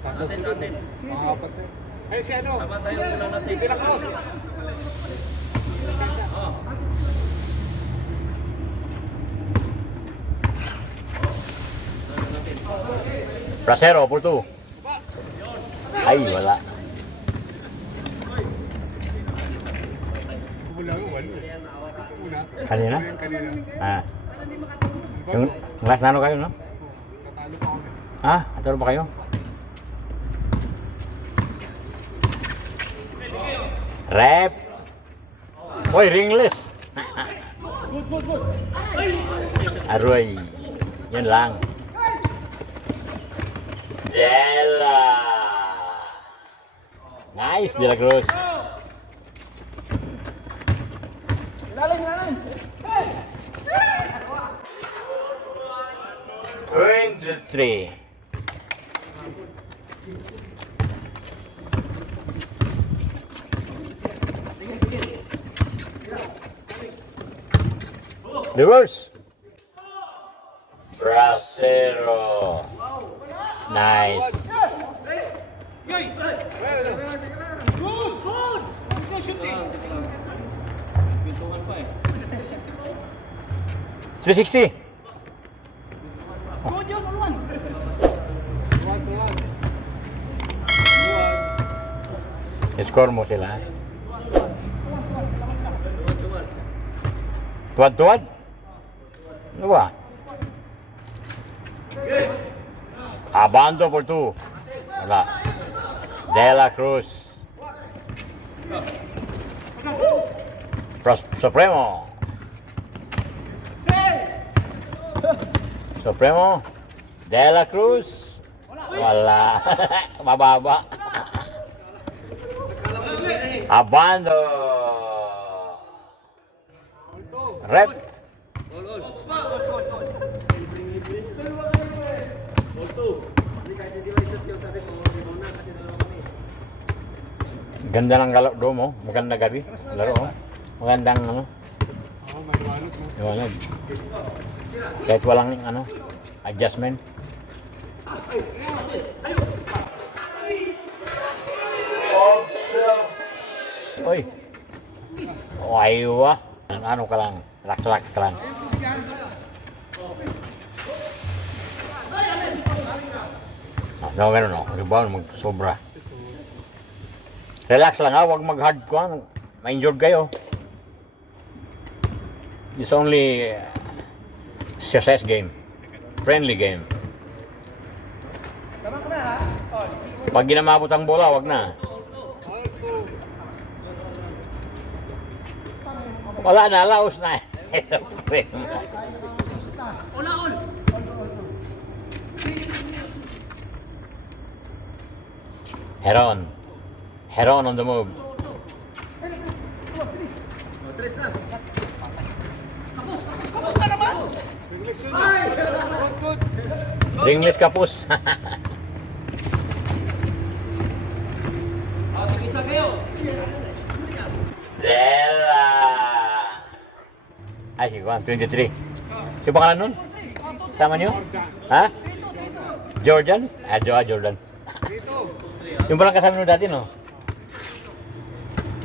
Tapos sunod. Apat na. Ay, si ano? Sama tayo muna natin. De La Cruz. Brasero, por 2. Ay, wala. Wala. Kanina? Kanina. Ah. Yung last nano kayo, no? Tatalo pa ako. Ah, aturo ba kayo? Rep. Hoy, ringless. Aroy. Yan lang. Dela. Nice, De La Cruz. Three. Reverse. Brasero. Nice. Three 360. Score mo sila. Tuwad-tuwad? Ano ba? Abando por 2. Wala. De La Cruz. Supremo. Supremo. De La Cruz. Wala. Mababa. Abando. Rep. Ganda ng galak do mo. Maganda gabi. Laro mo. Magandang ano. Oo, maliwanag mo. Liwanag. Kahit walang ano, adjustment. Oy. Aywa. Ano ka lang. Relax ka lang. No, ganun no. Rebound mag-sobra. Relax lang ha. Huwag mag-hard ko. Ma-injured kayo. It's only exercise game. Friendly game. Pag ginamabot ang bola, wag na. Wala na, laos na. Heron on the move. Ringless kapus. Dela. Ay, sige, 23. Sino pangalan nun? Sama niyo? Ha? Jordan? Jordan. Yung palang kasama nyo dati, no?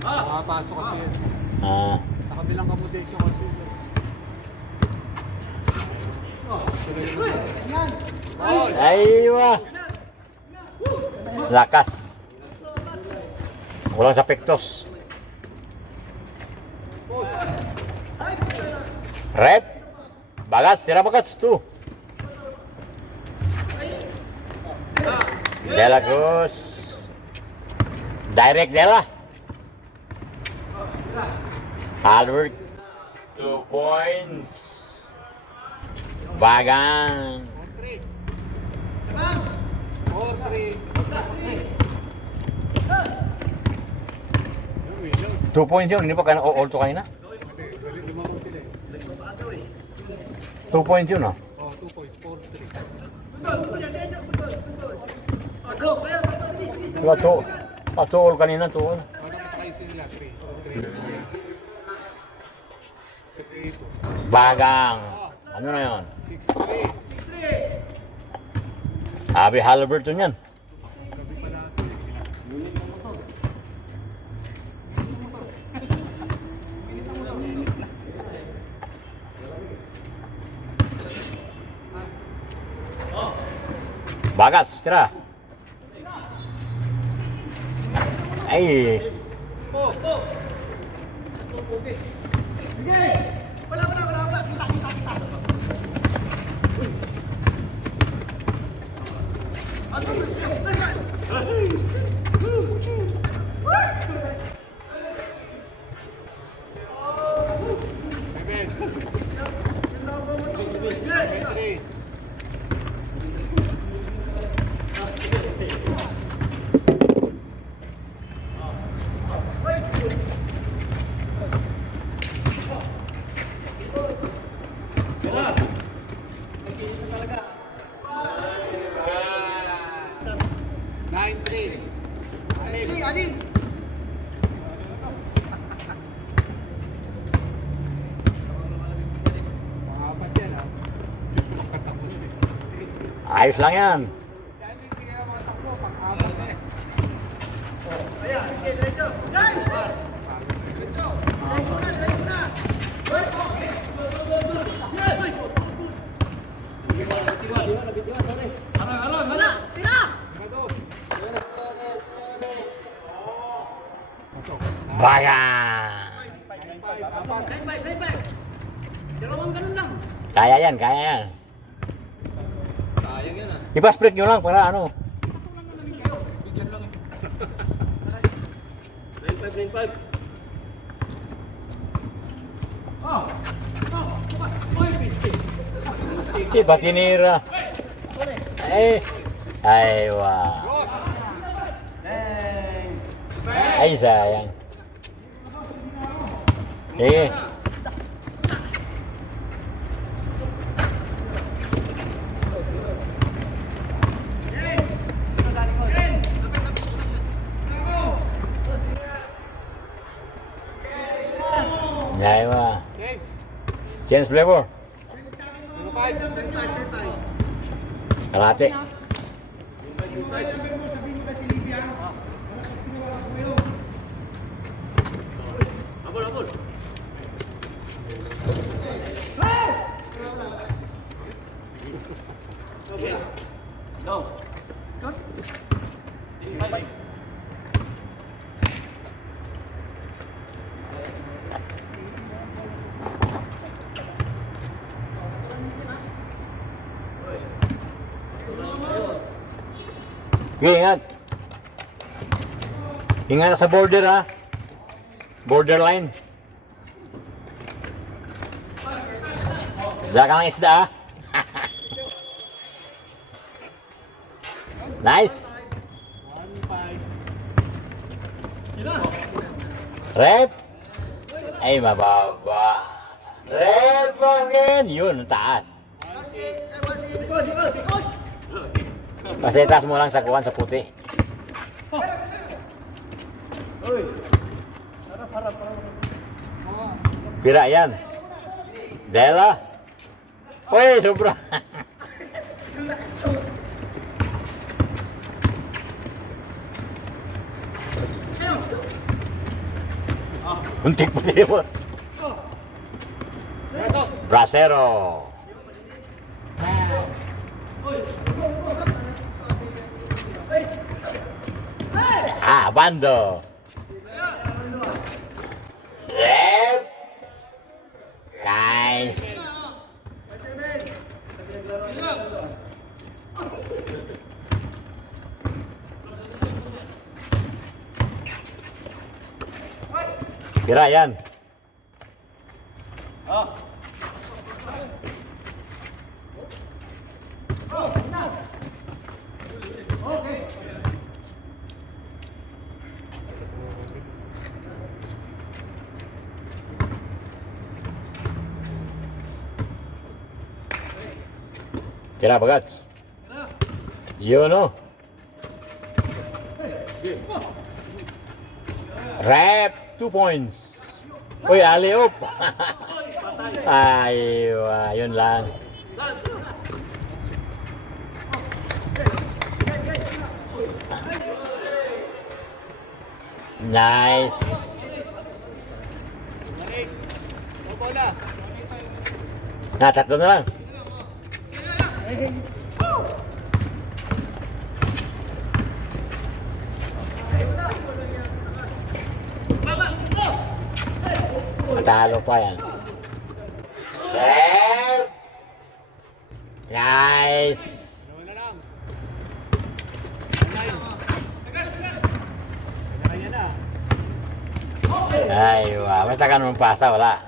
Makapasok kasi yun. Sa kabilang kamutation kasi yun. Aywa. Lakas. Walang sapektos. Rep. Bagat, sira bagat tu. De La Cruz. Direct Dela. Albert. 2 points. Bagang. 2 points yun, hindi pa ka all to kanina? 2 points yun, no? Oh, 2 points, 4-3. Diba, 2 all kanina, 2 all. Sakay sila, 3. Bagang. Ano na yun? 6-3. Abi Halliburton yan. Bagats, tira. Ay. Three. Nine, three. Anim. Apat yan, ah. Katapos eh. Ayos lang yan. Kaya hindi kaya matakbo, pang-apat na eh. Bayan. Apat. Dalawang ganun lang. Kaya yan, kaya yan. Sayang yan, ah. Ipa-split nyo lang para ano. Iba tinira. Ay, wow. Cross. Ay, sayang. Sige. Ay, wow. Change. Change flavor. 05. 10-5. Kalate. Okay, ingat. Ingat ka sa border ha. Borderline. Dala ka ng isda ha. Nice. 1-5. Rep. Ay, mababa. Rep again. Yun, ang taas. Kasi taas mo lang sa kuwan sa puti. Pira yan. Dela. Uy, sobra. Untik pa din mo. Brasero. Ah, bando. Rep. Nice. Kira yan. Kira bagats. Yun o. Rep, 2 points. Uy, alley-oop. Ay, yun lang. Nice. Bola. Na, tatlo na lang. Natalo pa yan. Serve! Nice! Dalawa na lang. Kanya na. Ay, wow. May taga naman pasa, wala.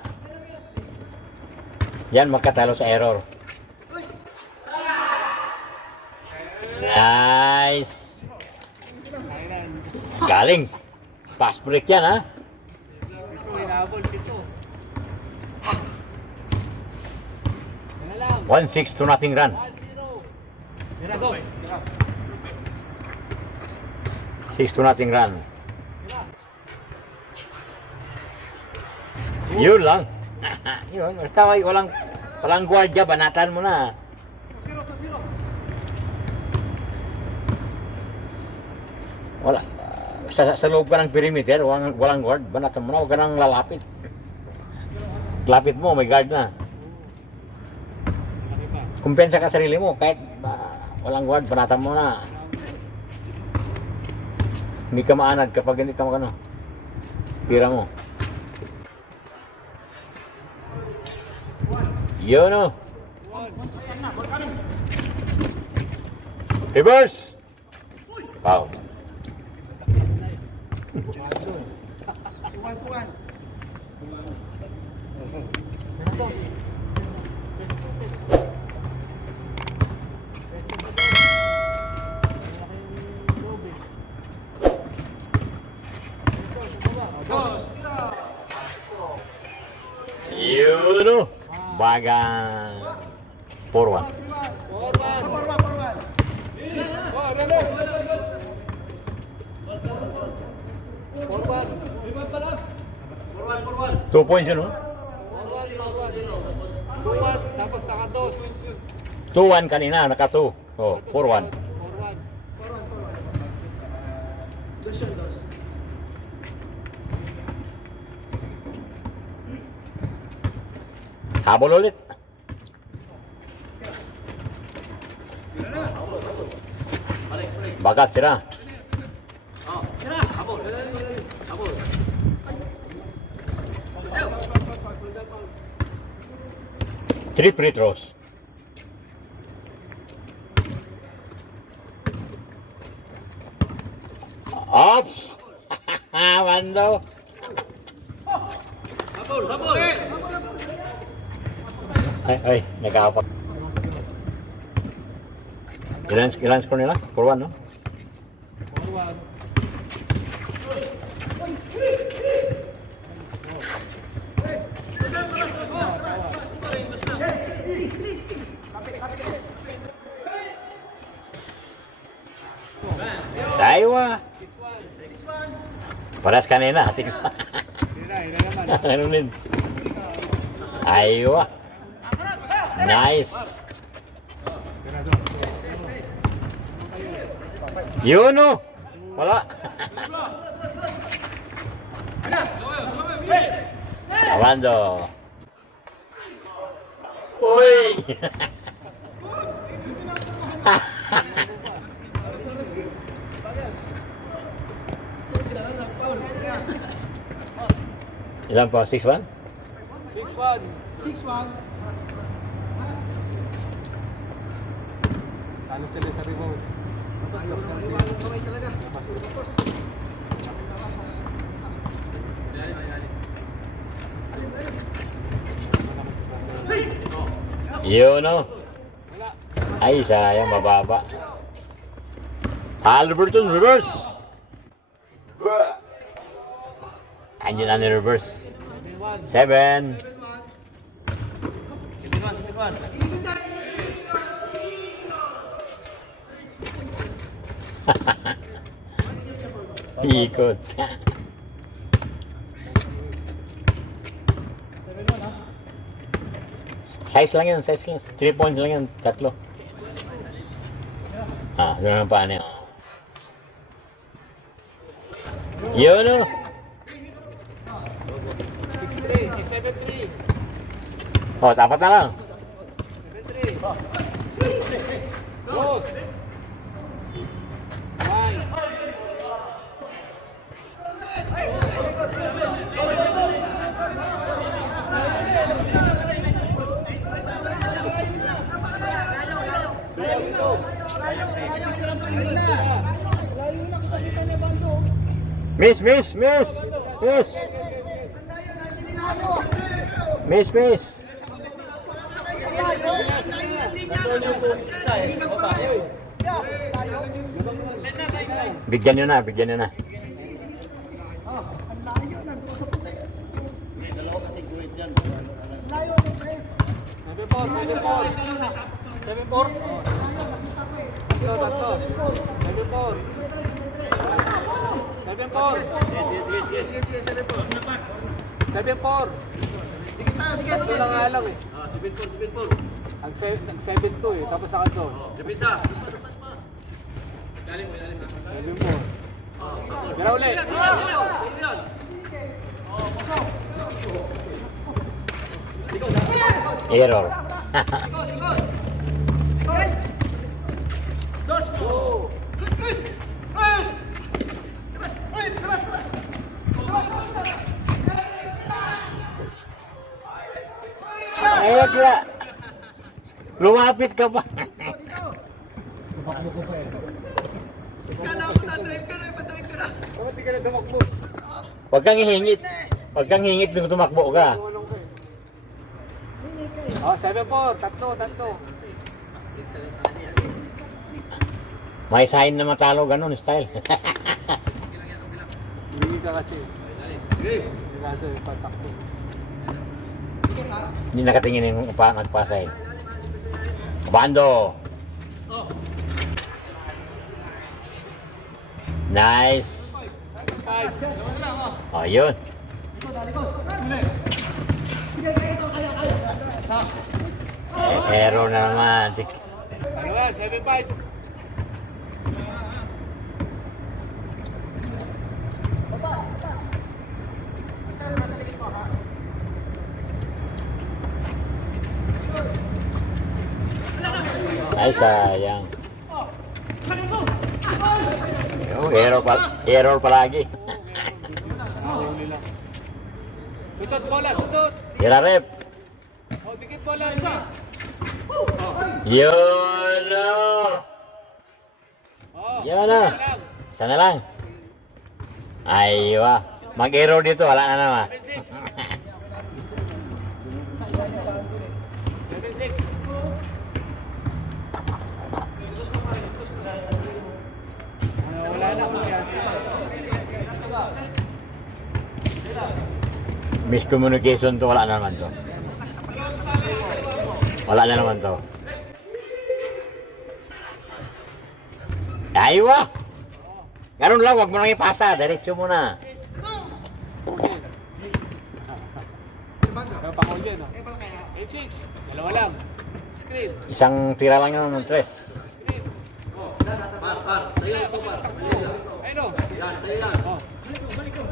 Yan, magkatalo sa error. Nice! Kailan? Galing! Fast break yan, ha? Pito, hinabol, pito. Yan na lang. 1-6 to nothing run. 1-0. Yan na, dos. 6 to nothing run. Yun lang. Yun, basta walang gwardiya, banatan mo na. Wala. Sa loob ka ng perimeter, walang guard, banatan mo na, huwag ka nang lalapit. Lapit mo, may guard na. Laki pa. Kumpensa ka sarili mo, kahit walang guard, banatan mo na. Hindi ka maanad kapag hindi ka makano. Tira mo. Yun o. Reverse! Wow. Tuwan. Yun o. Bagang 4-1. Forward. Forward. 2 points yun o. Forward. Tapos naka dos. 2-1 kanina, naka 2. Oh, 4-1. Forward. Habol ulit. Bagat sila. Three free throws. Ops! Wando. Ay, nagkakapak. Ilan score nila? 4-1, no? Forward. Taiwa. Paras kanina. Ina naman. Ano din? Aywa. Nice. Yun o. Wala. Awando. Uy. Ilan pa? 6-1? 6-1. 6-1. Talo sila sa rebound. Ayaw na maniwalang kamay talaga. Yun o. Ay, sayang, mababa. Halliburton, reverse. Andiyan na ni reverse. 7. Ikot. Size lang yan, size lang. 3 points lang yan, 3. Gano'n ang paan yan. Yun o. 6-3. 7-3. Oh, tapat na lang. 7-3. Dos. One. Miss, miss, miss! Miss! Miss, miss! Bigyan nyo na, bigyan nyo na. Ito lang nga lang eh. 7-4. Nag-7-2 eh, tapos saka to. 7-4. Gara ulit. Error. Ayun ka. Lumapit ka pa. Oh, di ka na tumakbo. Huwag kang hihingit. Huwag kang hingit nung tumakbo ka. Oh, 7-4. Tatlo. May sign na matalo, ganun style. Hindi ka kasi. Hindi kasi patakbo. Hindi nakatingin yung nagpasay. Bando. Nice. Oh, yun. Error na naman. Ano ba? 7-5. Ay, sayang. Oh, error palagi. Sutot bola, sutot. Tira rep. Oh, dikit bola isa. Yun o. Oh. Yun o. Sana lang. Aywa. Mag-error dito, wala na naman. 7-6. Wala na kung Miscommunication to, wala na naman to. Wala na naman to. Aywa! Ganun lang, wag mo lang ipasa. Diretso mo na. Pakol dyan, oh. 8-6. Dalawa lang. Screen. Isang tira lang yun ng tres. Screen. Oh. Par. Sa'yo ito, par. Ayun, oh. Yan, sa'yo yan. Oh.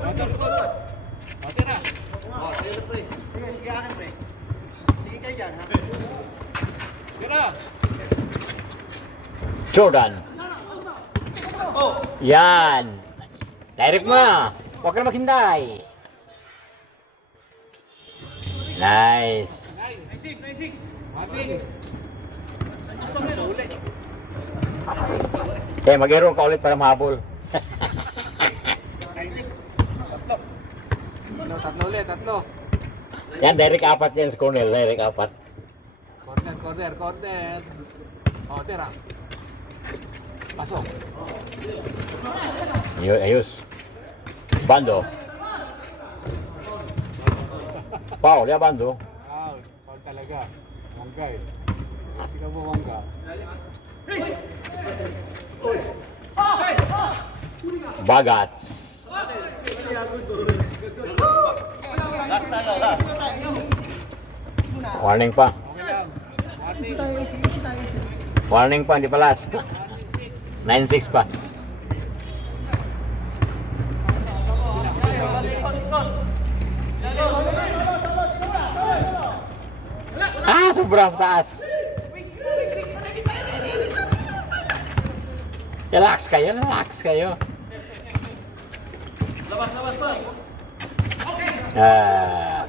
Motor ko. O, tira. Oh, sa'yo na, pre. Sige, akin, pre. Sige kayo dyan, ha? Tira. Jordan. Yan. Direct mo na. Huwag ka na maghintay. Nice. 9-6. Mating. Ulit. Okay, mag-error ka ulit para mahabol. 9-6. Tatlo ulit, tatlo. Yan, direct apat yan sa corner. Direct apat. Corner. O, tira. Pasok. Ayos. Bando. Foul, ya bando. Foul talaga. Wangga eh. Hindi ka mo wangga. Bagats. Warning pa. Okay lang. Warning pa, hindi pa last. 9-6 pa. Ah, sobrang taas. Relax kayo. Ah.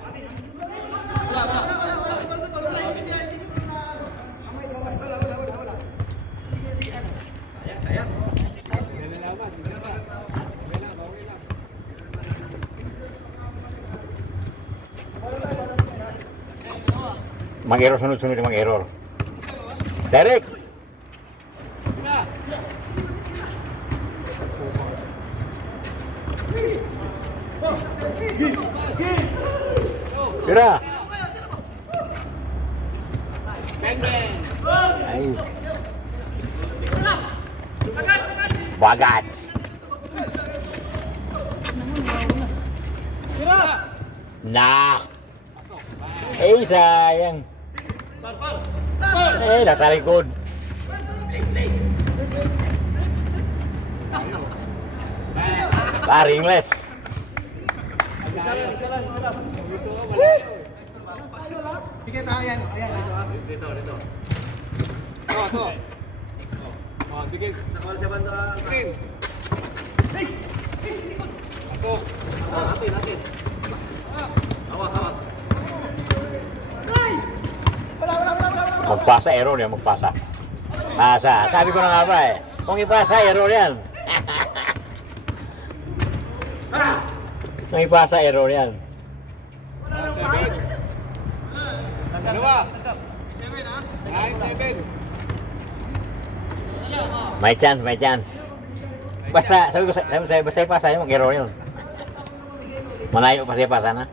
Mag-error sunod-sunod yung mag-error. Derek! Tira! Ay. Bagat! Nah! Eh, sayang! Eh, natalikod! Paringless! Sige, tayo yan. Dito. Ito. Oh, sige. Nakawal sa banda. Screen. Pasok. Natin. Hawak. Magpasa, error yan, magpasa. Pasa. Sabi ko na nga ba eh. Kung ipasa, error yan. Kung ipasa, error yan. 7. Dalawa. 9-7. May chance. Basta, sabi ko, basta ipasa yun, mag-error yun. Malayo pa siya pasa na.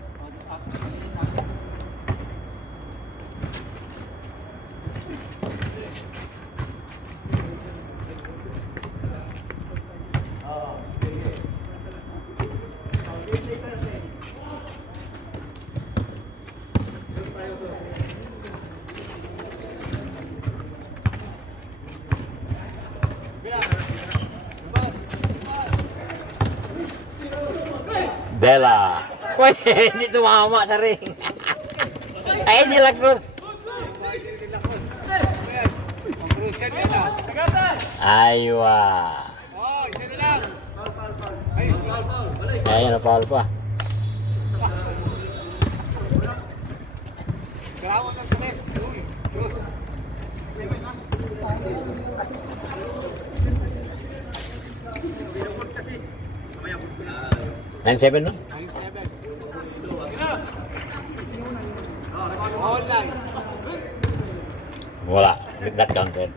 Dela. Uy, hindi tumama sa ring. Ay, hindi lagros. Crucial ka na. Aywa. Oh, isa na lang. Ay, balik. Ay, napahal pa. Garawan ng tumis. 9-7 no? 9-7. All night. Wala, not counted.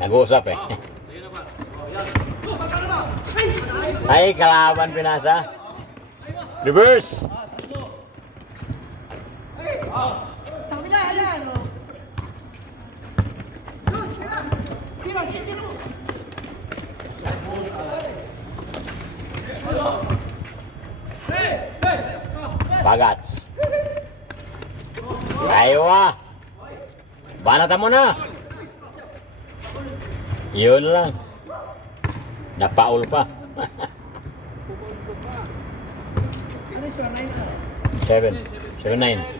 Nag-uusap eh. Ay, kalaban pinasa. Reverse. Sa kabila, ayan, o. Tira, sige, tira. Bagats. Aywa. Banatan mo na. Yun lang. Napaul pa. Ano yung score? 7. 7-9. 7-9.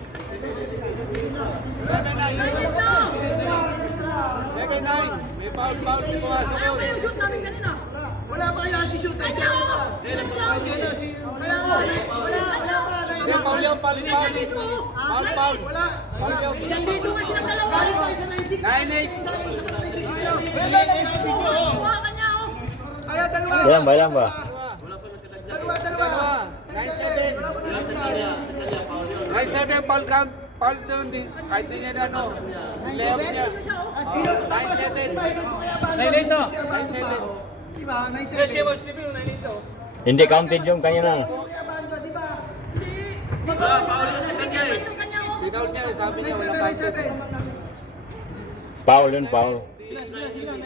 May foul. May pumasok ko. Ayaw yung shoot namin kanina. Wala pa kayo nakasishoot, eh. Kanya ako. Kaya mo, wala. Hindi, foul yan. Foul. Wala. Nandito nga sila dalawa. Isa na yung 6. 9-8. Kuha kanya ako. Kaya dalawa. Ilan ba? Dalawa. 9-7. 9-7 foul count. Foul doon. Kahit di niya na ano. Layup niya. 9-7. 9-8 to. 9-7. Diba? 9-7. Hindi counted yung kanya lang. Diba? Yung kanya ako. Binaul niya. Sabi niya wala counted. 9-7. Foul yun, foul.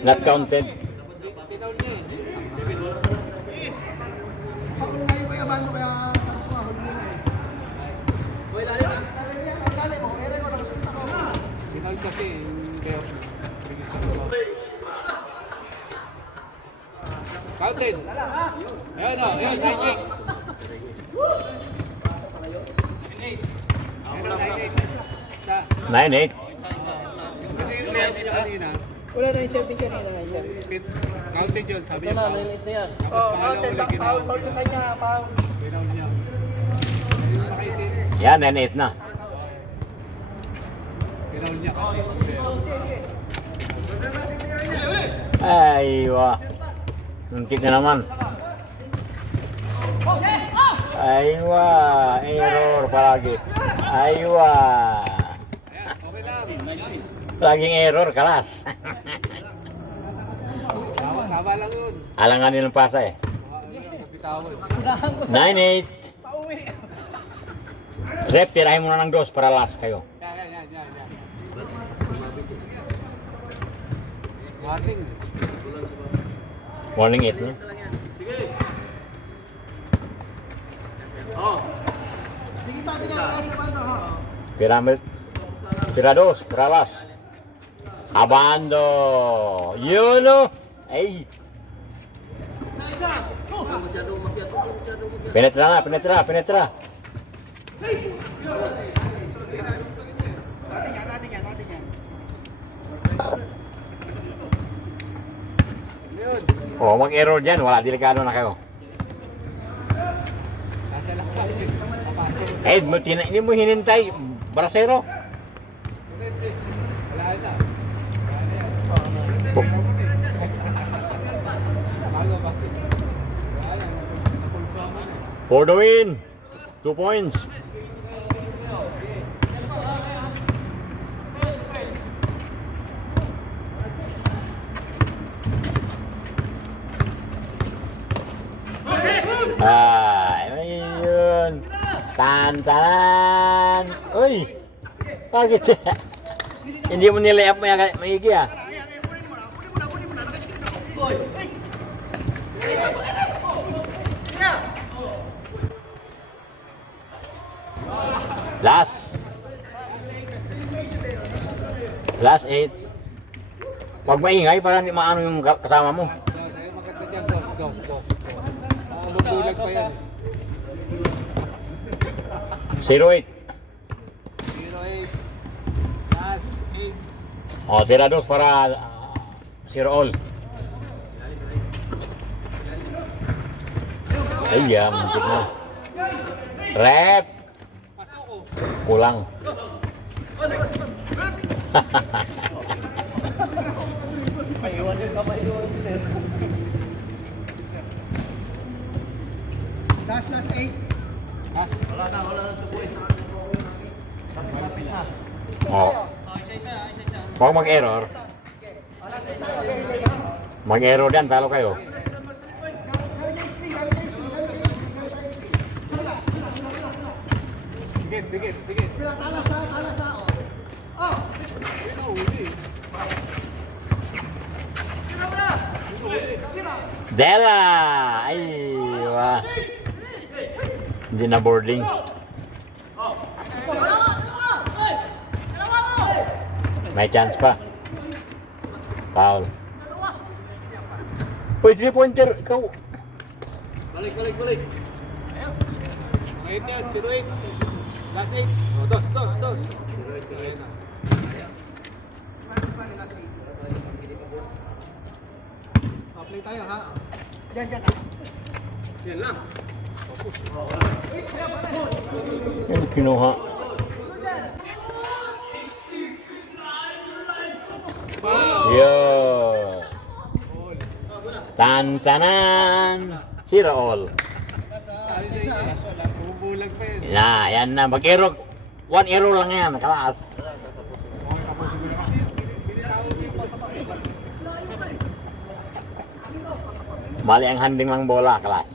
Not counted. Binaul niya eh. Ako nga yung kaya bando, kaya sabi ko, huli mo na eh. Uy, lalim ah. Lalim mo, ere ko, nakasunta ko. Binaul kasi yung layup niya. Counted. Ayun o. Ayun, 9-8. Ayun, 9-8. Siya. 9-8. Kasi yung layup niya kanina, Wala na yung 7 kanina na yung 7. Counted yun, sabi Ito niya. na, lilit na yan. Oo, counted. Foul yung kanya, foul. Pinown niya. Nakaitin. Yan, 9-8 na. Pinown niya kasi. Sige, sige. Aywa. Muntik na naman. Aywa. Error palagi. Aywa. Ayan, okay lang. Laging error, kalas. Tama lang yun. Alanganin ng pasa eh. Kapitawan. 9-8. Rep, tirahin mo na ng dos para last kayo. Yan. Warning. Morning 8 no? Sige, tayo nga sa bando, ha? Pyramid. Tira dos, para last. Abando. Yun no? Ay. Penetra. Natin yan. Yun. Oh, mag-error dyan. Wala, delikado na kayo. Nasa lang sa akin. Papasok. Hindi mo hinintay. Brasero. Wala na. Bago ba? Wala. Napulsaman. For the win. 2 points. Ayun. Tantanan. Uy. Bakit? Hindi mo nilayap maigi ah. Kunin mo na. Nakaskrin ako. Last 8. Huwag maingay para hindi maano yung kasama mo. Ayun, maganda dyan. Dos. Mabubulag pa yan. 0-8. 08. Last 8. O, tira dos para 0 all. Ay, muntik na. Rep. Kulang. Paiwan yung kamay doon. Last 8. Last. Wala na 2 points. Malapit na. O. Huwag mag-error. Mag-error yan, talo kayo. Dikit. Tala sa. Oh. Huli. Dela! Ay, wah. Hindi na boarding. May chance pa. Foul. Uy, 3-pointer. Ikaw. Balik. Mga 8 yan, 08. Last 8. Oh, dos. Ayan na. Play tayo, ha? Diyan. Yan lang. Yan, kinuha. Yo. Tantanan. 0 all. Bumubulag pa yan. Yan na. Mag-error. 1 error lang yan. Kalas. Mali ang handling ng bola, kelas.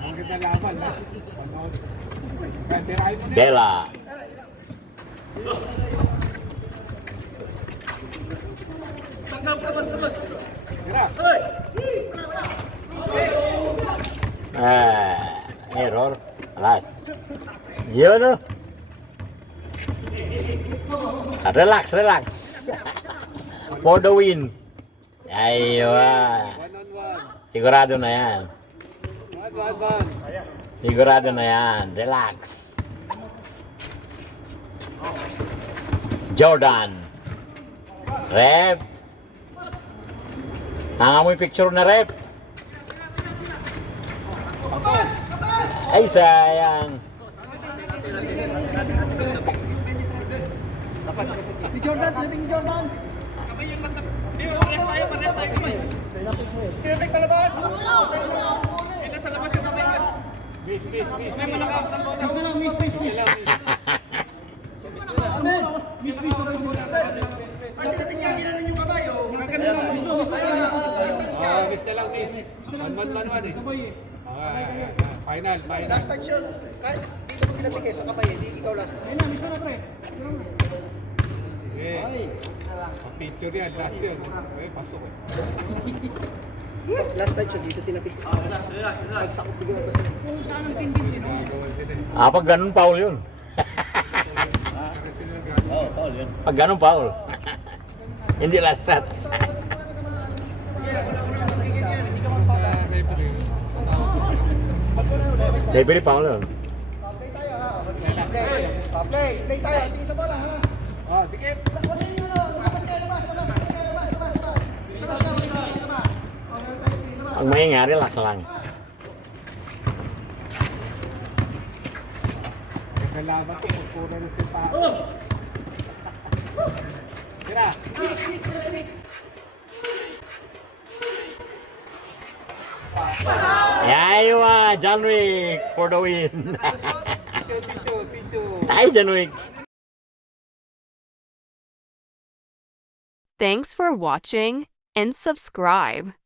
Ang ganda laban. Tirahin mo na. Dela. Tira. Error. Kelas. Yun no. Relax. For the win. Ayo. 1-on-1. Sigurado na yan. 1-1. Sigurado na yan. Relax. Jordan. Rep. Nangamoy picture na rep. Ay, sayang. Ni Jordan, tinapik ni Jordan. Tinapik palabas. Miss. Amen. Miss. Ay, tinapik niya, ginanon yung kamay, oh. Last touch ka. Miss na lang, miss. Man eh. Ayan. Final. Last touch yun. Kahit dito mo tinapik eh, sa kamay, hindi ikaw last. Ayun na, miss mo na, pre. Okay. Picture yan, last yun. Okay, pasok eh. Last touch yun, dito tinapik. Relax. Nagsakot siguro pa sila. Kung saan ang pindin sino? Gawa sila eh. Ah, pag ganun, foul yun. Pero sila nag- Oo, Paul yan. Pag ganun, foul. Hindi last touch. Sa referee. Referee, foul yun. Play tayo. Sige sa bola, ha? Dikit. Ang mangyayari, last lang. Kalaban ko, pagkura na si Pao. Tira. Yeah, John Wick for the win. Picho. Hi, John Wick. Thanks for watching and subscribe.